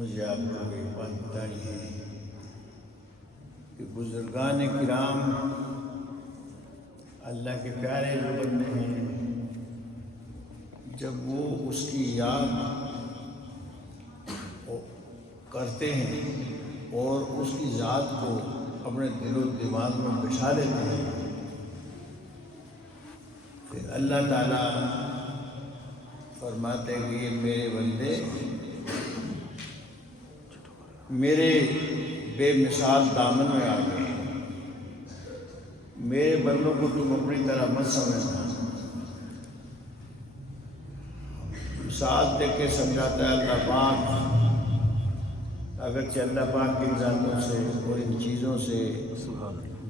مجھے آپ لوگ ایک بات بتانی ہے کہ بزرگان کرام اللہ کے پیارے جو بندے ہیں، جب وہ اس کی یاد کرتے ہیں اور اس کی ذات کو اپنے دل و دماغ میں بچھا لیتے ہیں، پھر اللہ تعالیٰ فرماتے ہیں کہ یہ میرے بندے میرے بے مثال دامن میں آ گئے ہیں، میرے بندوں کو تم اپنی طرح مت سمجھنا۔ مثال دے کے سمجھاتا ہے اللہ پاک، اگرچہ اللہ پاک کی ذاتوں سے اور ان چیزوں سے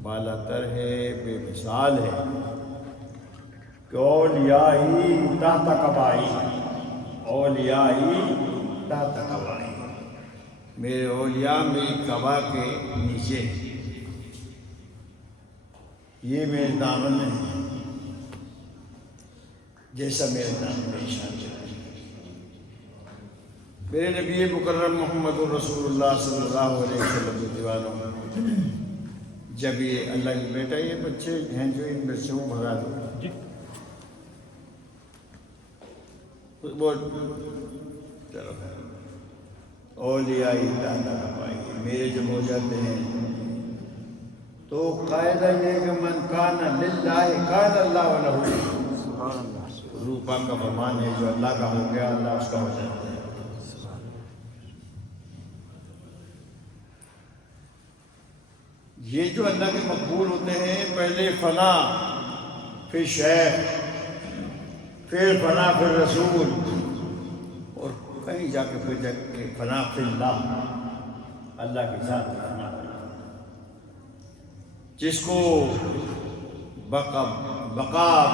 بالا تر ہے، بے مثال ہے، کہ اولیائی تحت قبائی، اولیائی تحت قبائی، میرے اولیاء میری قبا کے نیچے ہیں، یہ میرے دامن میں ہے، جیسا میرے دامن میں نشان چلا۔ میرے نبی مکرم محمد الرسول اللہ صلی اللہ علیہ وسلم کے دیوانوں، جب یہ اللہ کی بیٹا یہ بچے ہیں جو ان بچوں کو بھگا دو، چلو اولیاء میرے جب ہو جاتے ہیں تو قاعدہ یہ کہ من کان للہ کان اللہ لہ، حضور پاک کا فرمان ہے جو اللہ کا ہو گیا اللہ اس کا ہو جاتا ہے۔ یہ جو اللہ کے مقبول ہوتے ہیں، پہلے فنا پھر شیخ پھر فنا پھر رسول اور کہیں جا کے پھر جا کے فنا فی اللہ، اللہ کے ساتھ فنا، جس کو بقا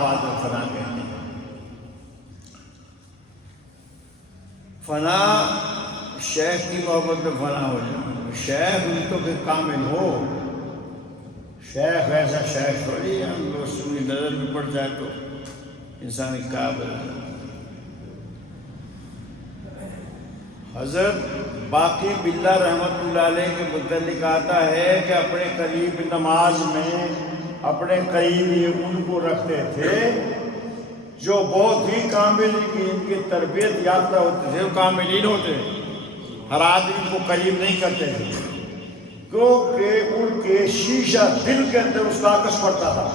بعد فنا کہتے ہیں۔ فنا شیخ کی محبت میں فنا ہو جائے، شیخ بھی تو پھر کامل ہو، شیخ ایسا شیخ تھوڑی ہم رسول کی نظر میں پڑ جائے تو انسان کا بدل۔ حضرت باقی باللہ رحمۃ اللہ علیہ کے متعلق آتا ہے کہ اپنے قریب نماز میں اپنے قریب یہ ان کو رکھتے تھے جو بہت ہی کامل ان کی تربیت یافتہ ہوتے تھے، وہ کاملین ہوتے، ہر آدمی کو قریب نہیں کرتے تھے، کیونکہ ان کے شیشہ دل کے اندر اس کا عکس پڑتا تھا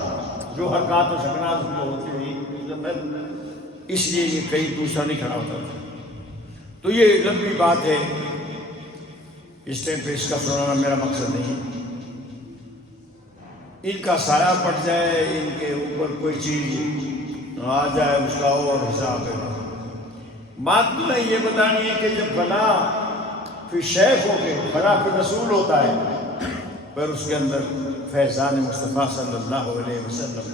جو حرکات و سکنات ان کو ہوتی رہی، اس لیے یہ کہیں دوسرا نہیں کھڑا ہوتا تھا۔ تو یہ لمبی بات ہے، اس ٹائم پہ اس کا سنانا میرا مقصد نہیں۔ ان کا سایہ پڑ جائے، ان کے اوپر کوئی چیز آ جائے، اس کا اور حساب ہے۔ بات تو یہ بتانی ہے کہ جب فنا پھر شیخ ہو کے فنا پھر رسول ہوتا ہے، پھر اس کے اندر فیضان مصطفیٰ صلی اللہ علیہ وسلم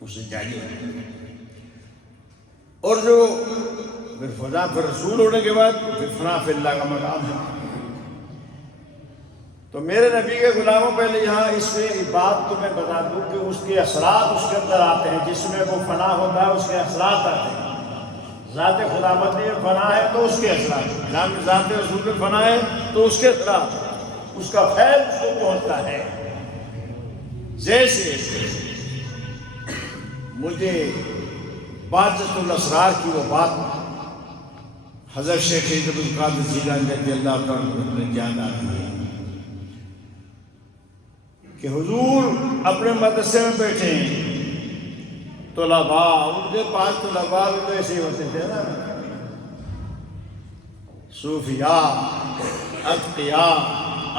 اسے جاری ہے، اور جو پھر فنا پھر رسول ہونے کے بعد پھر فنا فی اللہ کا مقام ہے۔ تو میرے نبی کے غلاموں، پہلے یہاں اس میں بات تو میں بتا دوں کہ اس کے اثرات اس کے اندر آتے ہیں، جس میں وہ فنا ہوتا ہے اس کے اثرات آتے ہیں۔ ذات خداوندی میں فنا ہے تو اس کے اثرات، ذات رسول میں فنا ہے تو اس کے اثرات، اس کا فیض اس کو پہنچتا ہے۔ جیسے مجھے باجت الاسرار کی وہ بات حضرت شیخ عبد القادر جیلانی رضی اللہ عنہ نے یاد آتی ہے کہ حضور اپنے مدرسے میں بیٹھے ہیں، طلباء ان کے پاس طلباء تو ایسے ہی ہوتے تھے نا، صوفیاء، اتقیاء،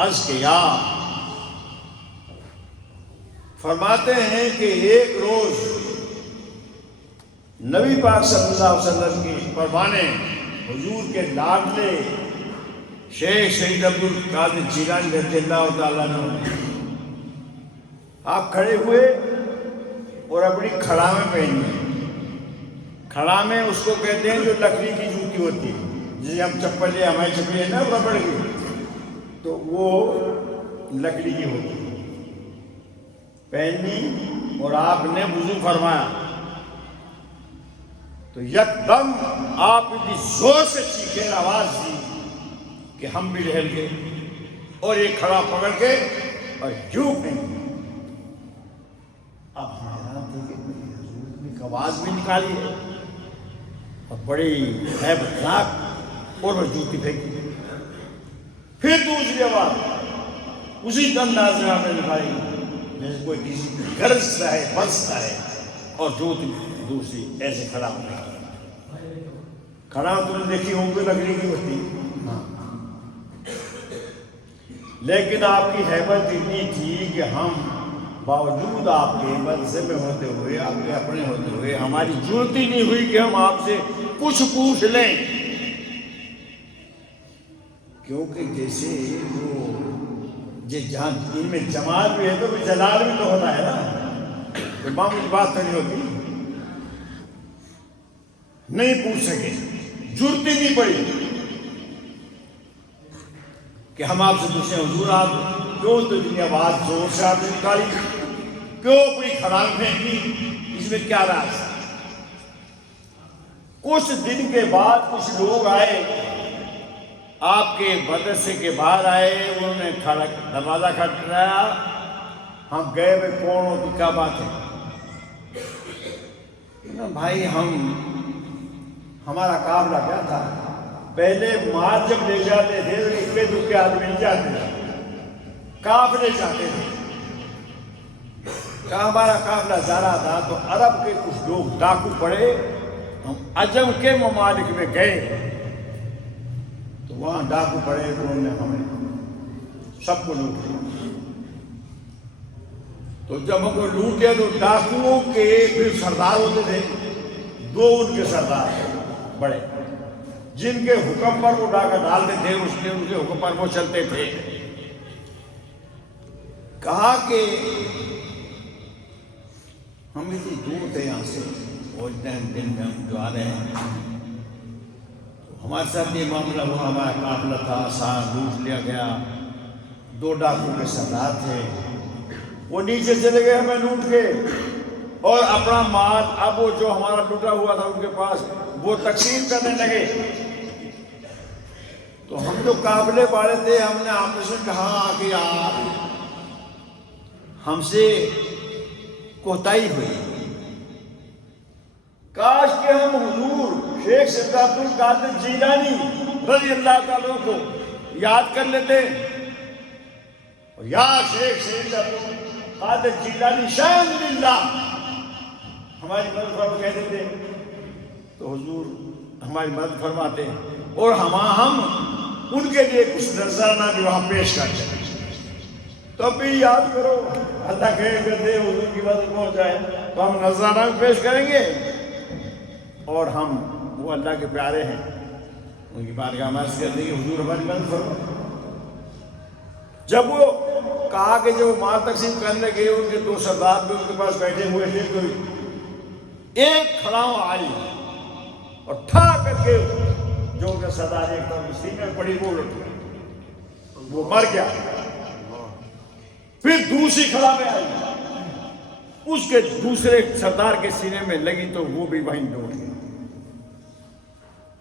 اذکیاء۔ فرماتے ہیں کہ ایک روز نبی پاک صلی اللہ علیہ وسلم کی پروانے حضور کے لاڈلے شیخ سید عبد القادر جیلانی رضی اللہ تعالیٰ عنہ آپ کھڑے ہوئے اور اپنی کھڑامیں پہنی۔ کھڑامیں اس کو کہتے ہیں جو لکڑی کی جوتی ہوتی ہے، جسے ہم چپل یا ہماری چپل ہے نا ربڑ کی، تو وہ لکڑی کی ہوتی ہے، پہنی اور آپ نے وضو فرمایا تو یکدم آپ اتنی زور سے چیخیں آواز دی کہ ہم بھی ٹہل گئے اور ایک کھڑا پکڑ کے اور یوں پھینک دیا۔ اب حیران تھے کہ حضور نے ایک آواز بھی نکالی ہے اور بڑی ہیبت ناک اور وہ جوتی پھینک دی۔ پھر دوسری آواز اسی انداز میں آپ نے نکالی جیسے کوئی کسی گرجتا ہے برستا ہے اور جوتی دوسری ایسے کھڑا ہو گئی۔ کھڑا تم نے دیکھی ہوں گے لکڑی کی ہوتی، لیکن آپ کی ہیبت اتنی تھی کہ ہم باوجود آپ کے مدرسے میں ہوتے ہوئے، آپ کے اپنے ہوتے ہوئے، ہماری ضرورت ہی نہیں ہوئی کہ ہم آپ سے کچھ پوچھ لیں، کیونکہ جیسے وہ جہاں ان میں جمال بھی ہے تو جلال بھی تو ہوتا ہے نا، معمولی بات تو نہیں ہوتی۔ نہیں پوچھ سکے، ضرورت ہی نہیں پڑی کہ ہم آپ سے پوچھیں حضور آپ کیوں تو اتنی آواز زور سے آپ نے نکالی، کیوں اپنی کھڑانگ پھینکی، اس میں کیا راز؟ کچھ دن کے بعد کچھ لوگ آئے آپ کے مدرسے کے باہر آئے، انہوں نے دروازہ کھٹکھٹایا، ہم گئے بھائی کون ہو تو کیا بات ہے؟ بھائی ہمارا قافلہ کیا تھا، پہلے مال جب لے جاتے تھے تو اکے دکے آدمی نہیں جاتے تھے، قافلے جاتے تھے۔ کہا ہمارا قافلہ جا رہا تھا تو عرب کے کچھ لوگ ڈاکو پڑے، ہم عجم کے ممالک میں گئے تو وہاں ڈاکو پڑے تو انہوں نے ہمیں سب کو لوٹ لیا۔ تو جب ہم کو لوٹ لیا تو ڈاکوؤں کے پھر سردار ہوتے تھے، دو ان کے سردار بڑے جن کے حکم پر وہ ڈاکہ ڈالتے تھے، اس نے ان کے حکم پر وہ چلتے تھے۔ کہا کہ ہم اتنی دور تھے یہاں سے، وہ دن میں ہم جو آ رہے ہیں، ہمارے ساتھ یہ معاملہ ہوا، ہمارا قافلہ تھا، سارا لوٹ لیا گیا، دو ڈاکو کے سردار تھے، وہ نیچے چلے گئے ہمیں لوٹ کے اور اپنا مال اب وہ جو ہمارا لوٹا ہوا تھا ان کے پاس وہ تقسیم کرنے لگے۔ تو ہم جو قافلے والے تھے ہم نے آپس میں کہا کہ یار ہم سے کوتاہی ہوئی، کاش کہ ہم حضور شیخ سید عبد القادر جیلانی رضی اللہ تعالیٰ کو یاد کر لیتے، اور یا شیخ سید عبد القادر جیلانی شان للہ ہماری مدد فرما کہتے تھے، تو حضور ہماری مدد فرماتے اور ہم ان کے لیے کچھ نذرانہ بھی وہاں پیش کرتے۔ تو بھی یاد کرو اللہ کہے کرتے حضور کی مدد پہنچ جائے تو ہم نذرانہ بھی پیش کریں گے، اور ہم وہ اللہ کے پیارے ہیں، ان کی بارگاہ میں عرض کرتے ہیں کہ حضور ہماری مدد فرما۔ جب وہ کہا کہ جب وہ مال تقسیم کرنے گئے ان کے دو سردار بھی ان کے پاس بیٹھے ہوئے تھے، تو ایک کھڑاؤں آئی اور ٹھا کر کے جو ان کا سردار ایک طرف سینے میں پڑی وہ مر گیا۔ پھر دوسری کھڑا میں آئی، اس کے دوسرے سردار کے سینے میں لگی تو وہ بھی وہیں ڈوٹ گیا۔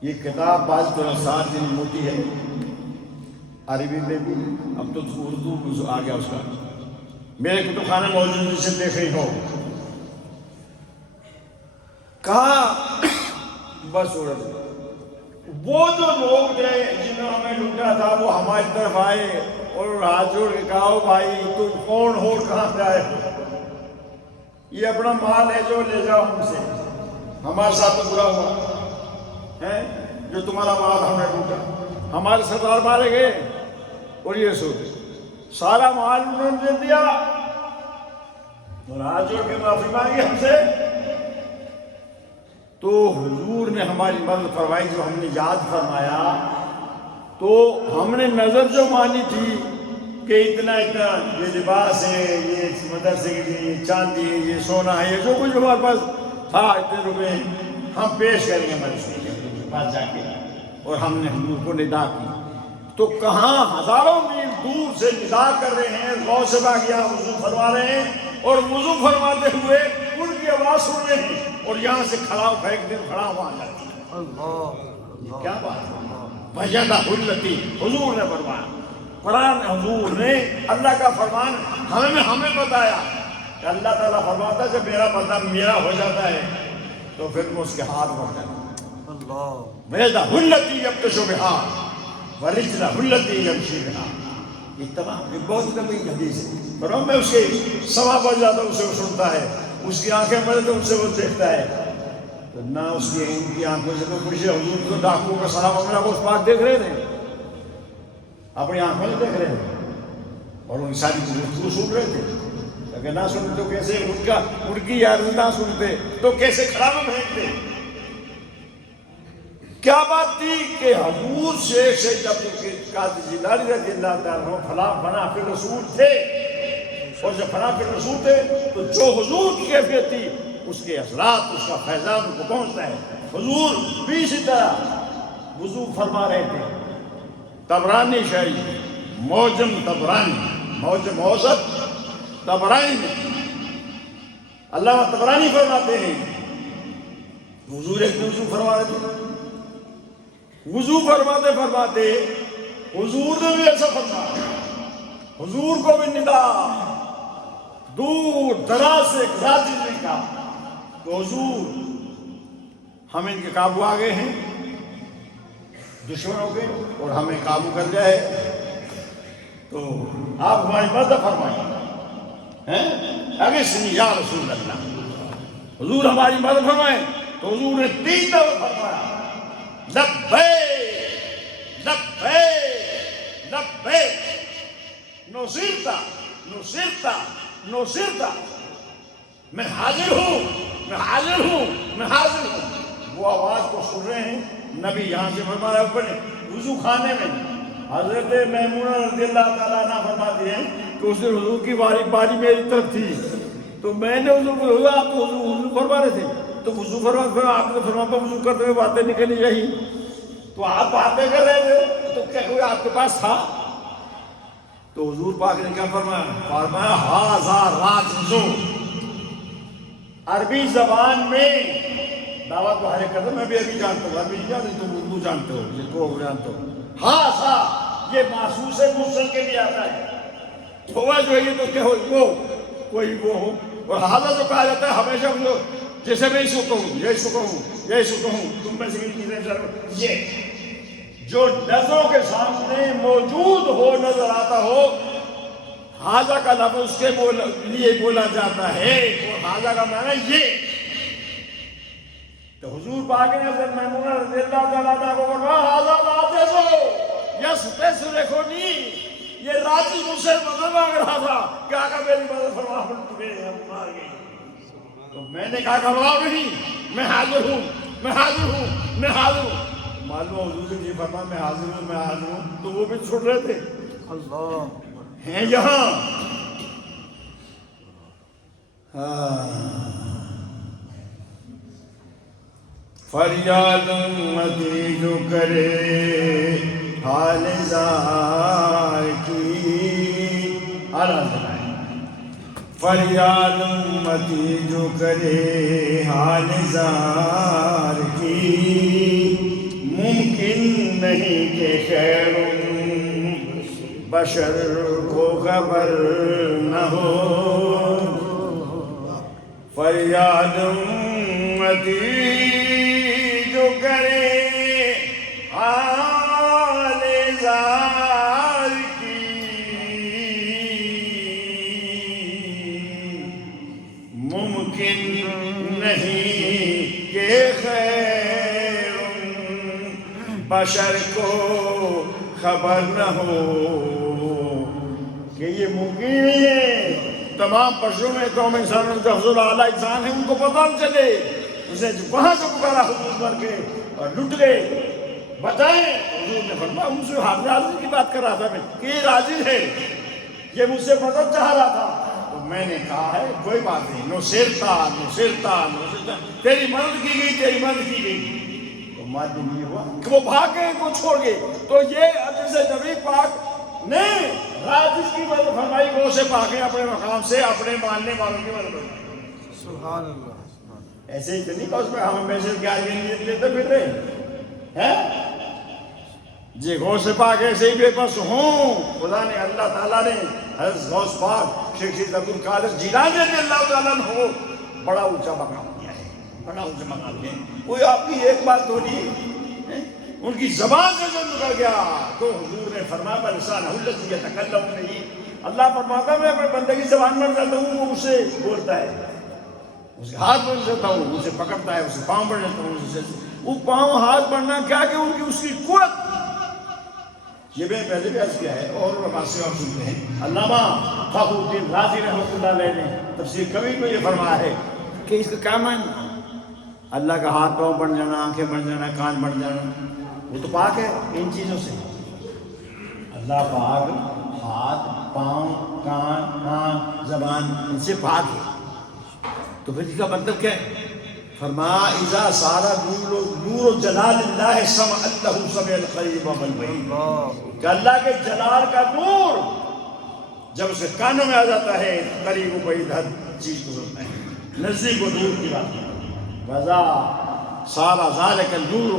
یہ کتاب بعض تو 7 دن موٹی ہے، عربی میں بھی، اب تو اردو آ گیا اس کا، میرے کتب خانے موجود جسے دیکھ رہی ہو۔ کہا بس وہ جو لوگ تھے جنہوں نے ہمیں لوٹا تھا وہ ہماری طرف آئے اور ہاتھ جوڑ کے کہا بھائی تم کون ہو، کہاں سے آئے ہو، یہ اپنا مال ہے جو لے جاؤ ہم سے، ہمارے ساتھ تو برا ہوا ہے جو تمہارا مال ہم نے لوٹا، ہمارے سردار مارے گئے اور یہ سوچ سارا مال انہوں نے دے دیا اور ہاتھ جوڑ کے معافی مانگی ہم سے۔ تو حضور نے ہماری مدد فرمائی، جو ہم نے یاد فرمایا تو ہم نے نظر جو مانی تھی کہ اتنا یہ لباس ہے، یہ مدرسے کے لیے یہ چاندی ہے، یہ سونا ہے، یہ جو کچھ ہمارے پاس تھا اتنے روپے ہم پیش کریں گے مدرسے کے پاس جا کے، اور ہم نے حضور کو ندا کی تو کہاں ہزاروں میل دور سے ندا کر رہے ہیں، غوث باغیہ وضو فرما رہے ہیں اور وضو فرماتے ہوئے ان کی آواز سن رہے ہیں اور یہاں سے کھڑا پھینک دے کھڑا ہوا جاتا ہے۔ یہ کیا بات ہے؟ وجدہ التی، حضور نے فرمایا، قرآن حضور نے اللہ کا فرمان ہمیں بتایا کہ اللہ تعالیٰ فرماتا ہے کہ میرا بندہ میرا ہو جاتا ہے تو پھر میں اس کے ہاتھ بڑھ جاتا ہوں۔ اللہ وجدہ التی یبطش بہا ورجلہ التی یمشی بہا، یہ تمام یہ بہت لمبی حدیث ہے، پر میں اس کے سوا بڑھ جاتا ہوں، اسے وہ سنتا ہے، اس کی آنکھیں بڑھے تو اس سے وہ دیکھتا ہے، تو نہ اس کی ان کی آنکھوں سے کوئی خوشی ہے۔ حضور کو ڈاکو کا سلام اپنا وہ اس پاک دیکھ رہے تھے، اپنی آنکھوں سے دیکھ رہے تھے، اور ان ساری گفتگو سن رہے تھے، اگر نہ سنتے تو کیسے ان کی یاد نہ سنتے تو کیسے کھڑا میں پھینکتے۔ کیا بات تھی کہ حضور سے جب قادری جیلانی رضی اللہ تعالیٰ عنہ فنا فی رسول تھے، اور جب فنا فی رسول تھے تو جو حضور کی کیفیت تھی اس کے اثرات، اس کا فیضان ان کو پہنچتا ہے۔ حضور بھی اسی طرح وضو فرما رہے تھے، طبرانی شاہی موجم طبرانی، موجم اوسط طبرانی میں علامہ طبرانی فرماتے ہیں حضور ایک وضو فرما رہے تھے، وضو فرماتے حضور نے بھی ایسا فرمایا، حضور کو بھی ندا دور دراز سے راضی نے کہا تو حضور ہم ان کے قابو آ گئے ہیں، دشمنوں کے، اور ہمیں قابو کر لیا ہے، تو آپ ہماری مدد فرمائیں، اگر سنی یا رسول اللہ، حضور ہماری مدد فرمائیں، تو حضور نے 3 دفعہ فرمایا لبیک لبیک لبیک نصرتا نصرتا نصرتا، میں حاضر ہوں میں حاضر ہوں میں حاضر ہوں۔ وہ آواز کو سن رہے ہیں، نبی یہاں سے فرما رہا ہے اوپر وضو خانے میں، حضرت میمونہ رضی اللہ تعالیٰ عنہ فرماتی ہیں کہ اس دن حضور کی باری میری طرف تھی، تو میں نے حضور کو کہا آپ تو وضو فرما رہے تھے، تو وضو فرما آپ نے فرما وضو کرتے ہوئے باتیں نکلی یہی، تو آپ باتیں کر رہے تھے تو کیا کوئی آپ کے پاس تھا؟ تو حضور پاک نے کیا فرمایا ھذا راجز، عربی زبان میں دعوت تو ہر ایک کرتا، میں بھی ابھی جانتا ہوں، عربی جانتے تم اردو جانتے ہو، جس کو جانتے ہو، ھذا یہ محسوس مرسل کے لیے آتا ہے، ہوا جو ہے یہ تو کیا ہو وہ کوئی وہ ہو، اور ھذا جو کہا جاتا ہے ہمیشہ وہ جیسے میں اس کو کہوں یہ اس کو کہوں یہ اس کو کہوں، تم میں سے یہ جو نظروں کے سامنے موجود ہو نظر آتا ہو، حاضہ کا لفظ اس کے لیے بولا جاتا ہے، اور حاضہ کا معنی یہ۔ تو حضور پاک نے حضرت میمونہ رضی اللہ تعالیٰ عنہ کو فرمایا حاضہ راجز یستسرخنی، یہ راجز مجھ سے مدد مانگ رہا تھا کہ آقا میری مدد فرما، ہم مار گئے۔ تو میں نے کہا گھبراؤ نہیں، میں حاضر ہوں میں حاضر ہوں میں حاضر ہوں۔ معلوم حضور سے یہ فرما میں حاضر ہوں میں حاضر ہوں، تو وہ بھی چھوڑ رہے تھے، اللہ ہیں یہاں۔ فریاد امتی جو کرے حال زار کی، فریاد امتی جو کرے حال زار کی، ممکن نہیں کہ خیر بشر کو خبر نہ ہو، فریاد امتی جو کرے حال زار کی، ممکن نہیں کہ خیر بشر کو خبر نہ ہو، کہ یہ ممکن نہیں ہے تمام بشروں میں قوم انسانوں جو حضور اعلیٰ انسان ہیں ان کو پتہ نہ چلے، اسے وہاں سے پکارا حضور بن کے اور لٹ گئے، بتائیں۔ حضور نے فرمایا ان سے حاضر کی بات کر رہا تھا میں کہ یہ راضی ہے، یہ مجھ سے مدد چاہ رہا تھا، تو میں نے کہا ہے کوئی بات نہیں، نصرتا نصرتا نصرتا، تیری مدد کی گئی تیری مدد کی گئی۔ تو معلوم یہ ہوا کہ وہ بھاگ گئے کو چھوڑ گئے، تو یہ جیسے نبی پاک نے راجز کی مدد فرمائی وہ سے بھاگے اپنے مقام سے اپنے ماننے والوں کی مدد فرمائی۔ سبحان اللہ۔ ایسے ہی تو نہیں کہ اس میں ہم میسج کے آگے نہیں دیتے پھر رہے ہیں، جی غوث پاک ایسے ہی بے بس ہوں، خدا نے اللہ تعالیٰ نے حضرت غوث پاک شیخ سید عبد القادر جیلانی رضی اللہ تعالیٰ عنہ کو بڑا اونچا مقام دیا ہے، بڑا اونچا مقام دیا ہے۔ کوئی آپ کی ایک بات تھوڑی ان کی زبان سے جو نکل گیا تو حضور نے فرمایا بلسان الذی یتکلم به، اللہ فرماتا میں اپنے بندے کی زبان بن جاتا ہوں، وہ اسے بولتا ہے، اسے ہاتھ بن جاتا ہوں، اسے پکڑتا ہے، اسے پاؤں بن جاتا ہوں، اسے وہ پاؤں ہاتھ بننا کیا کہ ان کی اس کی قوت، یہ میں پہلے بھی عرض کیا ہے اور علماء سے اور سنتے ہیں۔ علامہ فخر الدین رازی رحمۃ اللہ علیہ نے تفسیر کبیر میں یہ فرمایا ہے کہ اس کا کیا معنی، اللہ کا ہاتھ پاؤں بن جانا، آنکھیں بن جانا، کان بن جانا، وہ تو پاک ہے ان چیزوں سے، اللہ پاک ہاتھ پاؤں کان آنکھ زبان ان سے پاک ہے، تو پھر اس کا مطلب کیا ہے؟ فرمایا اذا سارا نور و جلال اللہ سمع اللہ سمع القریب والبعید، کہ اللہ کے جلال کا نور جب اسے کانوں میں آ جاتا ہے قریب و بعید ہر چیز کو سنتا ہے، نزدیک و دور کی بات ہے، وذا سارا ذالک النور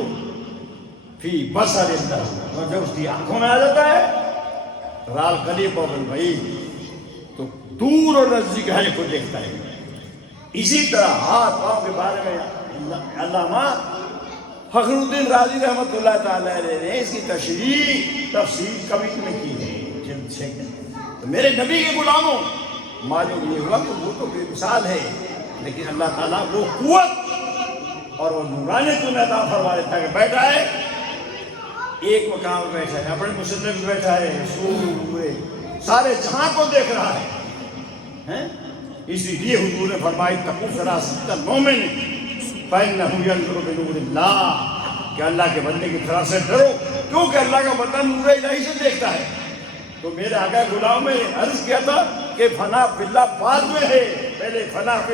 فی بصر اللہ، اور جب اس کی آنکھوں میں آ جاتا ہے رال قریب و بعید تو دور اور نزدیک ہر کو دیکھتا ہے۔ اسی طرح ہاتھ پاؤں کے بارے میں علامہ فخر الدین رازی رحمۃ اللہ تعالی علیہ نے اس کی تفسیر کبیر میں کی ہے جلد 6 کے۔ تو میرے نبی کے غلاموں معلوم یہ ہوا کہ وہ تو بے مثال ہے، لیکن اللہ تعالیٰ وہ قوت اور وہ نورانیت انہیں عطا فرما دیتا ہے کہ بیٹھا ہے ایک مقام میں بیٹھا ہے، اپنے مسلم میں بیٹھا ہے، سور ہوئے سارے جہاں کو دیکھ رہا ہے۔ اسی لیے حضور نے فرمائی اتقوا فراست المؤمن فإنه ينظر بنور اللہ، کہ اللہ کے بندے کی طرح سے ڈرو کیونکہ اللہ کا بندہ نور الہی سے دیکھتا ہے۔ تو میرے آقا غلام میں عرض کیا تھا کہ فنا فی اللہ بعد میں ہے، پہلے فنا فی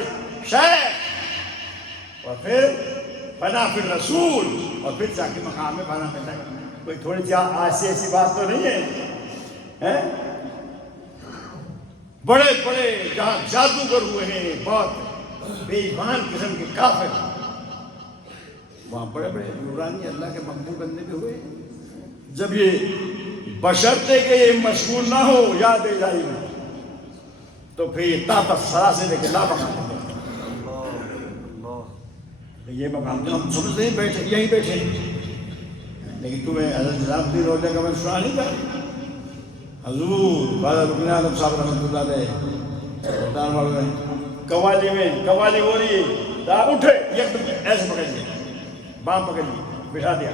شیخ اور پھر فنا فی الرسول اور پھر جا کے مقام میں فنا فی اللہ۔ کوئی تھوڑی سی ایسی بات تو نہیں ہے، بڑے بڑے جہاں جادوگر ہوئے ہیں، بہت بے ایمان قسم کے کافر، وہاں بڑے بڑے نورانی اللہ کے مقبول بندے بھی ہوئے ہیں۔ جب یہ بشرطے کہ یہ مشغول نہ ہو یاد الہی میں تو پھر یہ طاقت سرا سے لے کے لا مقام دیتے ہیں۔ یہ مقام تو ہم سمجھتے ہیں بیٹھے یہیں بیٹھے ہیں، لیکن تمہیں حضرت نظام الدین اولیا کا میں سنا نہیں تھا، حضور بابا رکن عالم صاحب رحمۃ اللہ علیہ قوالی میں قوالی ہو رہی ہے، آپ اٹھے ایک دم ایسے پکڑ لیا، بام پکڑ لی، بٹھا دیا،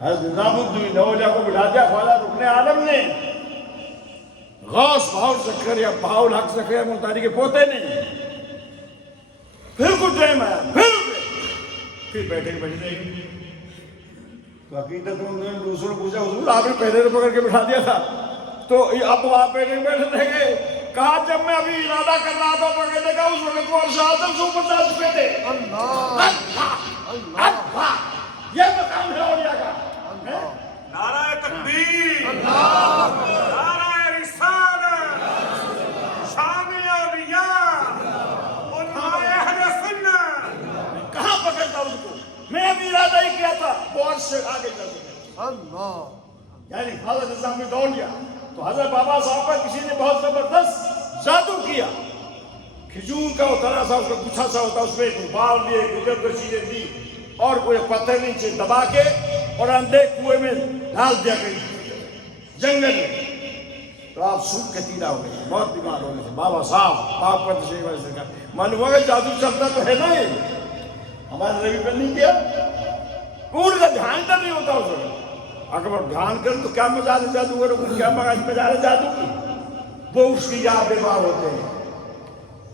حضرت نظام الدین اولیا کو بٹھا دیا خواجہ رکن عالم نے، غوث بہاؤل زکریا بہاؤل حق زکریا ملتانی کے پوتے نے۔ پھر کچھ ٹائم آیا، پھر بیٹھے رہے۔ تو حقیقت انہوں نے دوسروں پوچھا حضور آپ نے پہلے تو پکڑ کے بٹھا دیا تھا تو اب وہاں بیٹھے رہ گئے، کہا جب میں ابھی ارادہ کر رہا تھا پکڑنے کا اس وقت وہ ارشاد 150 پہ تھے۔ یہ مقام ہے اولیاء کا۔ نعرہ تکبیر، نعرہ رسالت، شام اولیاء، علماء اہل سنت۔ کہاں پکڑتا ان کو؟ میں ابھی ارادہ ہی کیا تھا، بہت سے آگے چل گئے۔ یعنی حضرت نظام نے دوڑ لیا تو حضرت بابا صاحب پر کسی نے بہت زبردست جادو کیا، کھجور کا اترا سا اس کا گچھا سا ہوتا، اس میں ایک بال لیے گزر کو چیزیں دی اور کوئی پتھر نیچے دبا کے اور اندھے کنویں میں ڈال دیا گئی جنگل میں۔ تو آپ سوکھ کے تیرا ہو گئے، بہت بیمار ہو گئے تھے بابا صاحب، پاک پر تشریف ایسے کا معلوم ہوا کہ جادو چلتا تو ہے نا، یہ ہمارے نبی پر نہیں کیا، پورے کا دھیان تک نہیں ہوتا اس وقت۔ اگر دھیان کر تو کیا مزہ ہے جادوگر کو، کیا مزہ ہے جادو کی، وہ اس کی یاد بیمار ہوتے ہیں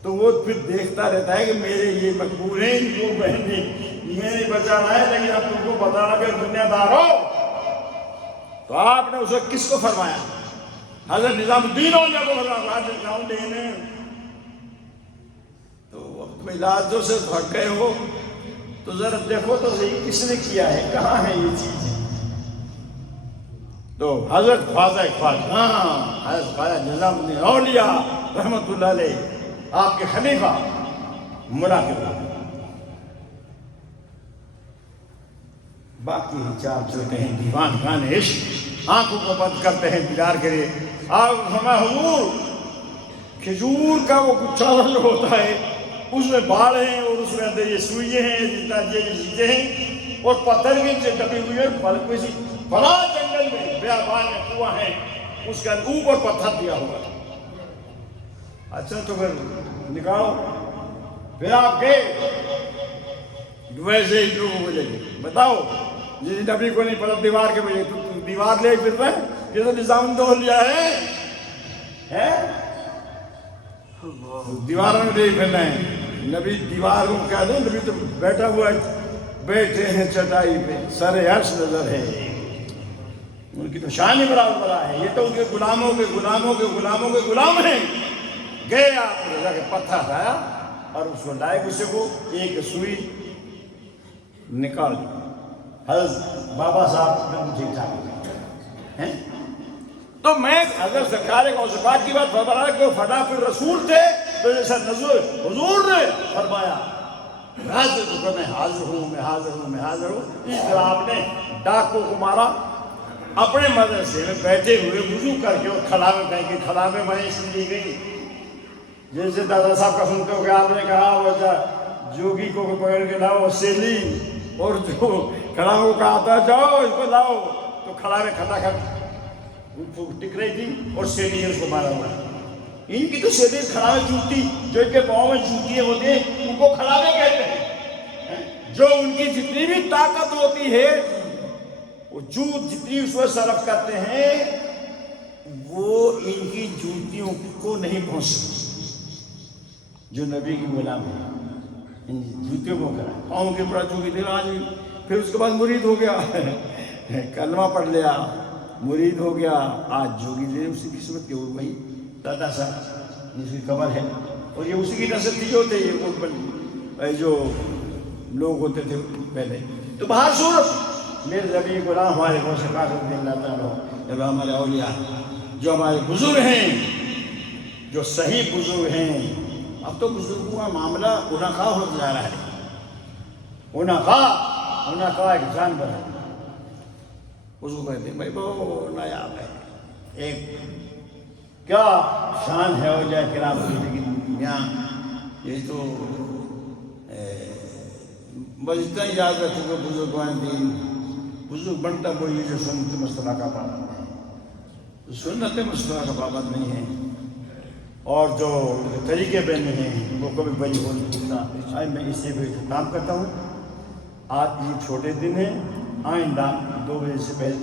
تو وہ پھر دیکھتا رہتا ہے کہ میرے یہ مقبول ہیں، ان کو بہنیں میرے بچانا ہے، لیکن اب تم کو بتانا کہ دنیا دار ہو۔ تو آپ نے اس وقت کس کو فرمایا؟ حضرت نظام الدین اولیا کو فرمایا، راجہ نظام الدین۔ تو وقت میں لازوں سے بھگ گئے ہو تو ذرا دیکھو تو صحیح کس نے کیا ہے، کہاں ہے یہ چیز؟ تو حضرت خواجہ خواجہ، ہاں حضرت خواجہ نظام الدین اولیا رحمۃ اللہ علیہ آپ کے خلیفہ مراقب۔ باقی چار چلتے ہیں دیوان خان عشق، آنکھوں کو بند کرتے ہیں دیدار کے لیے. آپ ہمیں حضور کھجور کا وہ گچھا جو ہوتا ہے اس میں بال ہیں اور اس میں اندر یہ سوئیے ہیں جتنا یہ چیزیں ہیں اور پتھر کی سے دبی ہوئی ہے کسی بڑا جنگل میں بیابان میں کنواں ہے اس کا اوپر پتھر دیا ہوا. اچھا تو پھر نکالو. پھر آپ گئے ویسے ہی لوگوں کو لے گئے. بتاؤ جس نبی کو نہیں پتا دیوار کے بجے دیوار لے پھر رہے یہ تو نظام دو لیا ہے دیواروں میں دیکھ پھرنا ہے. نبی دیوار کو کہہ دیں نبی تو بیٹھا ہوا ہے بیٹھے ہیں چٹائی پہ سر عرش نظر ہے. ان کی تو شان ہی برابر بڑا ہے. یہ تو ان کے غلاموں کے غلاموں کے غلاموں کے غلام ہیں. گئے آپ نے جا کے پتھر ہٹایا اور اس کو لائے کسی کو ایک سوئی نکال دی. حضرت بابا صاحب نے مجھے ٹھاک ہیں تو میں اگر سرکار غوث کی بات فرما رہا کہ وہ فدا پھر رسول تھے تو جیسا نظر حضور نے فرمایا میں حاضر ہوں میں حاضر ہوں میں حاضر ہوں. اس طرح آپ نے ڈاکوں کو مارا اپنے مدرسے میں بیٹھے ہوئے وضو کر کے اور کھلا میں پھینکے. کھلا میں وہیں سن دی گئی. جیسے دادا صاحب کا سنتے ہو کہ آپ نے کہا وہ جوگی کو پکڑ کے لاؤ سیلی اور جو کھڑا کو کہا تھا جاؤ اس کو لاؤ تو کھڑا میں کھٹا ٹک رہی تھی اور سیلی اس کو مارا ہوا. ان کی تو سیلی کھڑا میں جوتی جو ان کے پاؤں میں جوتیاں ہوتی ہیں ان کو کھڑا میں کہتے ہیں. جو ان کی جتنی بھی طاقت ہوتی ہے وہ جوت جتنی اس میں صرف کرتے ہیں وہ ان کی جوتیوں کو نہیں پہنچ سکتی. جو نبی کی غلام ہے ان جوتیوں کو کرا پاؤں کے اوپر چونکہ دل آج پھر اس کے بعد مرید ہو گیا کلمہ پڑھ لیا مرید ہو گیا. آج جوگی دے اسی قسمت کے وہی دادا صاحب جس کی قبر ہے اور یہ اسی کی نسل تھی جو تھے جو لوگ ہوتے تھے پہلے. تو باہر صورت میرے نبی غلام ہمارے کو شکایت رضی اللہ تعالیٰ جب ہمارے اولیاء جو ہمارے بزرگ ہیں جو صحیح بزرگ ہیں. اب تو بزرگوں کا معاملہ انخواہ ہوتا جا رہا ہے. انخواہ ایک جانور ہے اس کو کہتے ہیں بھائی بہت نایاب ہے. ایک کیا شان ہے اولیاء کرام کی. لیکن یہاں یہ تو بس اتنا ہی یاد رکھو کہ بزرگوان دین بزرگ بنتا وہی جو سنت مصطفیٰ کا پابند ہے. سنت مصطفیٰ کا پابند نہیں ہے اور جو طریقے پہ نہیں ہیں وہ کبھی بڑی ہو نہیں سکتا. آج میں اس سے بھی کام کرتا ہوں. آج یہ چھوٹے دن ہیں آئندہ 2 بجے سے پہلے